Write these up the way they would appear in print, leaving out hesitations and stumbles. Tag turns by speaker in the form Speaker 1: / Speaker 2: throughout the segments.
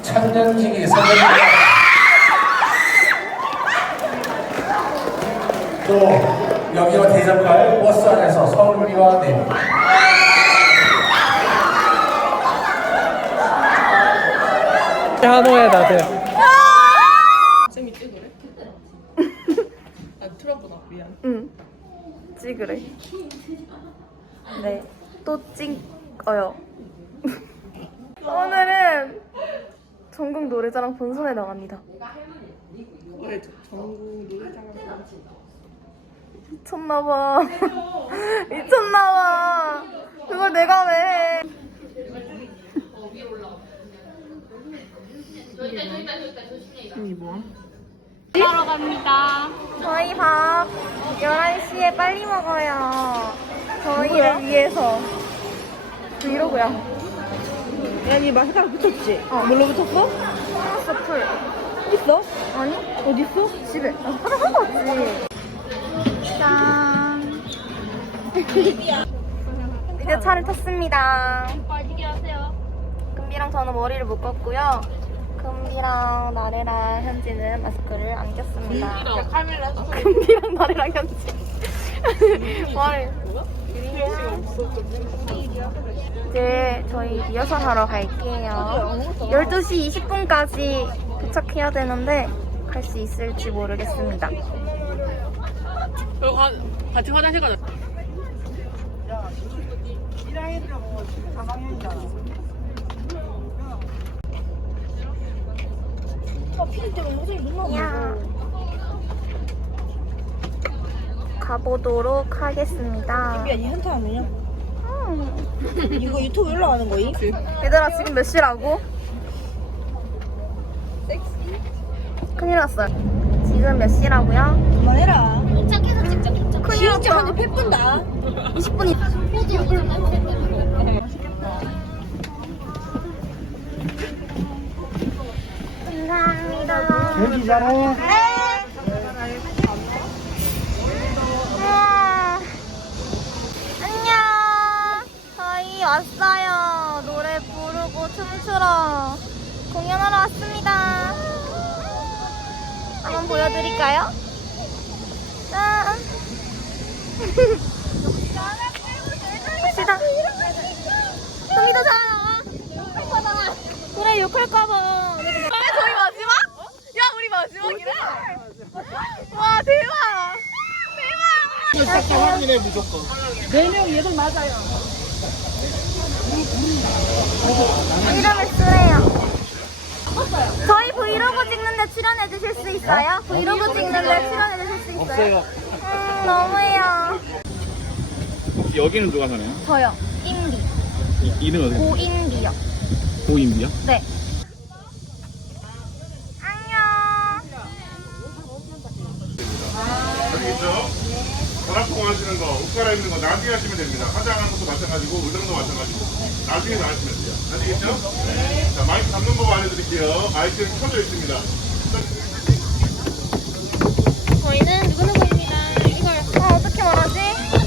Speaker 1: 천년지기 선생님 또 여기와 대전갈 버스 안에서 서울비와 내비
Speaker 2: 한호에 다들
Speaker 3: 재밌지 노래? 아 틀어보다 미안.
Speaker 4: 응. 찍으래. 네. 또 찍어요. 오늘은 전국 노래자랑 본선에 나갑니다.
Speaker 3: 그래 전국 노래자랑
Speaker 4: 미쳤나봐. 미쳤나봐. 그걸 내가 왜 해.
Speaker 3: 이 뭐야?
Speaker 5: 하러 갑니다.
Speaker 4: 저희 밥 11시에 빨리 먹어요. 저희를 위해서. 브이로그야.
Speaker 6: 야, 니 마스카라 붙였지?
Speaker 4: 어.
Speaker 6: 뭘로 붙였어?
Speaker 4: 플러스 풀.
Speaker 6: 있어?
Speaker 4: 아니?
Speaker 6: 어딨어?
Speaker 4: 집에. 나 화장하고 왔지. 짠. 이제 차를 탔습니다.
Speaker 5: 빠지게 하세요.
Speaker 4: 금비랑 저는 머리를 묶었고요. 금비랑 나래랑 현지는 마스크를 안 꼈습니다.
Speaker 3: 카메라
Speaker 4: 금비랑 나래랑 현지. 머리. 이제 저희 리허설 하러 갈게요. 12시 20분까지 도착해야 되는데 갈 수 있을지 모르겠습니다.
Speaker 3: 그리고 같이 화장실 가자.
Speaker 4: 야. 가보도록 하겠습니다.
Speaker 6: 야, 니 현타 아니냐? 이거 유튜브 올라가는 거임?
Speaker 4: 얘들아 지금 몇 시라고? 큰일 났어요. 지금 몇 시라고요?
Speaker 6: 그만해라.
Speaker 5: 도착해서 직접 도착.
Speaker 4: 큰일
Speaker 6: 진짜
Speaker 4: 났다.
Speaker 6: 한입 햇분다.
Speaker 4: 20분이. 감사합니다.
Speaker 1: 여기 잘해
Speaker 4: 우와. 안녕. 저희 왔어요. 노래 부르고 춤추러 공연하러 왔습니다. 한번 보여드릴까요? 짠. 갑시다. 좀이더 자. 그래 욕할까봐. 저희 마지막? 야 우리 마지막이래. 와 대박.
Speaker 1: 싹다 확인해 무조건
Speaker 6: 4명 얘들 맞아요.
Speaker 4: 이름을 쓰래요. 저희 브이로그 찍는데 출연해 주실 수 있어요? 브이로그 찍는데 출연해 주실 수 있어요? 너무해요.
Speaker 7: 여기는 누가 사나요?
Speaker 4: 저요. 인비.
Speaker 7: 이름 어떻게?
Speaker 4: 고인비요.
Speaker 7: 고인비요?
Speaker 4: 네. 안녕.
Speaker 8: 여기 있죠? 전화통 하시는 거, 옷 갈아입는 거 나중에 하시면 됩니다. 화장하는 것도 마찬가지고, 의상도 마찬가지고. 나중에 다 하시면 돼요. 아시겠죠? 네. 자, 마이크 잡는 법 알려드릴게요. 마이크는 켜져 있습니다.
Speaker 5: 저희는 누구누구입니다. 이걸
Speaker 4: 어떻게 말하지?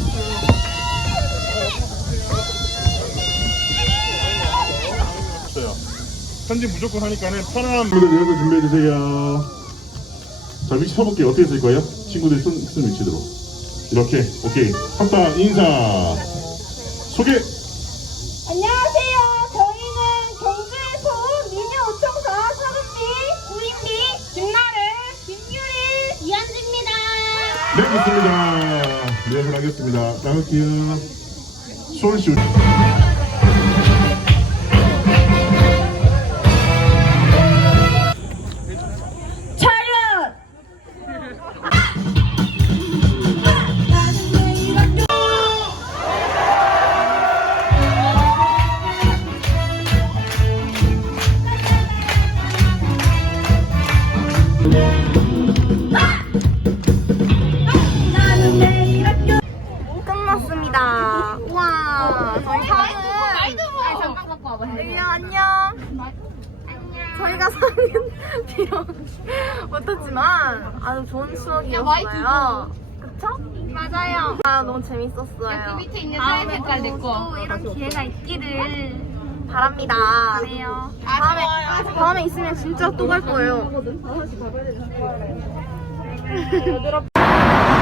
Speaker 8: 있어요. 편집 무조건 하니까는 편안한 분들 이런 거 준비해주세요. 자, 위치 쳐볼게요. 어떻게 쓸 거예요? 친구들 쓴 위치대로. 이렇게, 오케이. 합방 인사. 소개!
Speaker 5: 안녕하세요. 저희는 경주에서 온 미녀 우청사 서금비, 우인비, 김나래, 김유리, 이한주입니다.
Speaker 8: 네, 좋습니다. 리허설 하겠습니다. 나갈게요. 솔슛.
Speaker 4: 끝났습니다. 우와. 저희 상은.
Speaker 5: 잠깐 갖고 와봐.
Speaker 4: 여기요, 안녕. 저희가 상은 비록 못했지만 아주 좋은 추억이었어요. 그쵸? 맞아요. 아, 너무 재밌었어요.
Speaker 5: 그 밑에 있는 하얀 색깔 내 거.
Speaker 4: 또 이런 기회가 있기를 바랍니다. 다음에 있으면 진짜 또 갈 거예요.